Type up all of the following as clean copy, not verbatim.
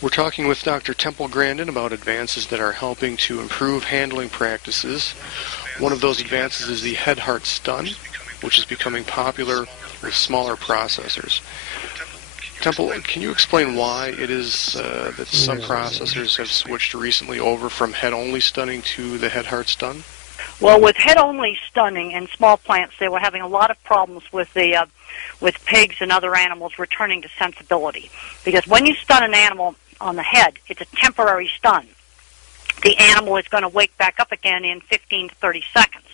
We're talking with Dr. Temple Grandin about advances that are helping to improve handling practices. One of those advances is the head-heart stun, which is becoming popular with smaller processors. Temple, can you explain why it is that some processors have switched recently over from head-only stunning to the head-heart stun? Well, with head-only stunning in small plants, they were having a lot of problems with pigs and other animals returning to sensibility. Because when you stun an animal on the head, it's a temporary stun. The animal is going to wake back up again in 15 to 30 seconds.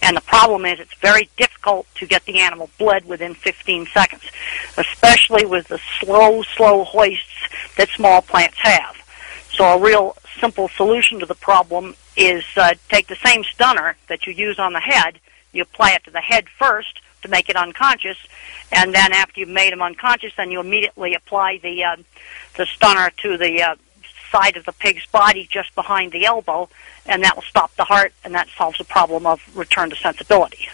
And the problem is it's very difficult to get the animal bled within 15 seconds, especially with the slow hoists that small plants have. So a real simple solution to the problem is take the same stunner that you use on the head, you apply it to the head first to make it unconscious, and then after you've made him unconscious, then you immediately apply the stunner to the side of the pig's body just behind the elbow, and that will stop the heart, and that solves the problem of return to sensibility.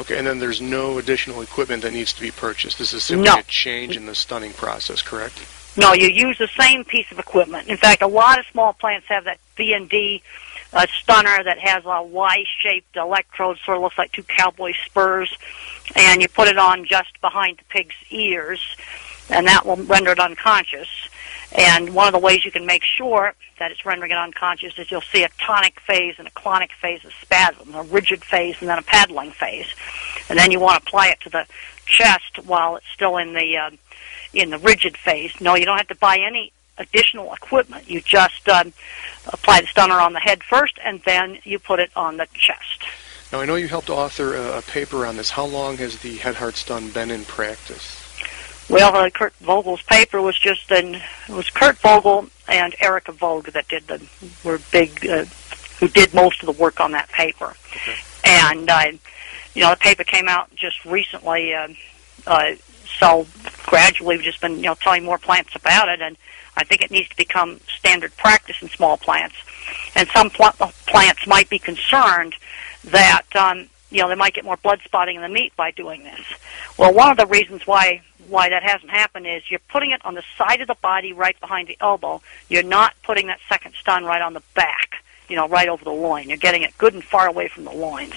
Okay, and then there's no additional equipment that needs to be purchased. This is simply a change in the stunning process, correct? No, you use the same piece of equipment. In fact, a lot of small plants have that B&D stunner that has a Y-shaped electrode, sort of looks like two cowboy spurs, and you put it on just behind the pig's ears, and that will render it unconscious. And one of the ways you can make sure that it's rendering it unconscious is you'll see a tonic phase and a clonic phase of spasm, a rigid phase and then a paddling phase. And then you want to apply it to the chest while it's still in the rigid phase. No, you don't have to buy any additional equipment. You just apply the stunner on the head first, and then you put it on the chest. Now, I know you helped author a paper on this. How long has the head-heart stun been in practice? Well, Kurt Vogel's paper was it was Kurt Vogel and Erica Vogue that were big, who did most of the work on that paper. Okay. And, the paper came out just recently, so gradually we've just been, telling more plants about it, and I think it needs to become standard practice in small plants. And some plants might be concerned that, they might get more blood spotting in the meat by doing this. Well, one of the reasons why that hasn't happened is you're putting it on the side of the body right behind the elbow. You're not putting that second stun right on the back, right over the loin. You're getting it good and far away from the loins.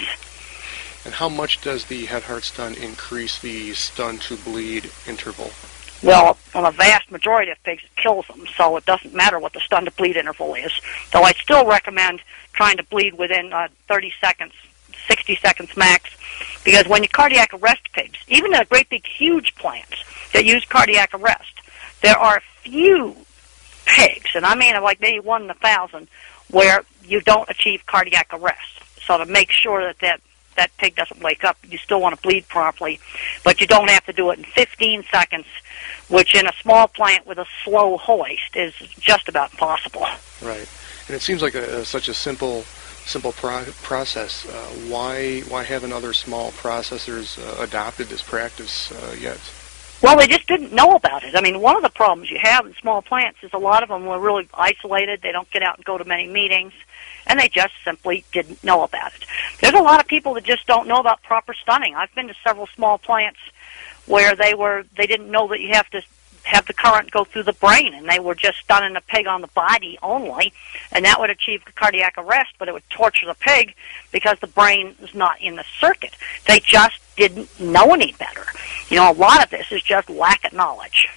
And how much does the head-heart stun increase the stun-to-bleed interval? Well, on a vast majority of pigs, it kills them, so it doesn't matter what the stun-to-bleed interval is. Though I still recommend trying to bleed within 30 seconds, 60 seconds max, because when you cardiac arrest pigs, even the great big huge plants that use cardiac arrest, there are few pigs, and I mean like maybe 1 in 1,000, where you don't achieve cardiac arrest. So to make sure that pig doesn't wake up, you still want to bleed properly, but you don't have to do it in 15 seconds, which in a small plant with a slow hoist is just about impossible. Right, and it seems like such a simple process. Why haven't other small processors adopted this practice yet? Well, they just didn't know about it. I mean, one of the problems you have in small plants is a lot of them were really isolated. They don't get out and go to many meetings, and they just simply didn't know about it. There's a lot of people that just don't know about proper stunning. I've been to several small plants where they didn't know that you have to have the current go through the brain, and they were just stunning the pig on the body only, and that would achieve cardiac arrest, but it would torture the pig because the brain is not in the circuit. They just didn't know any better. A lot of this is just lack of knowledge.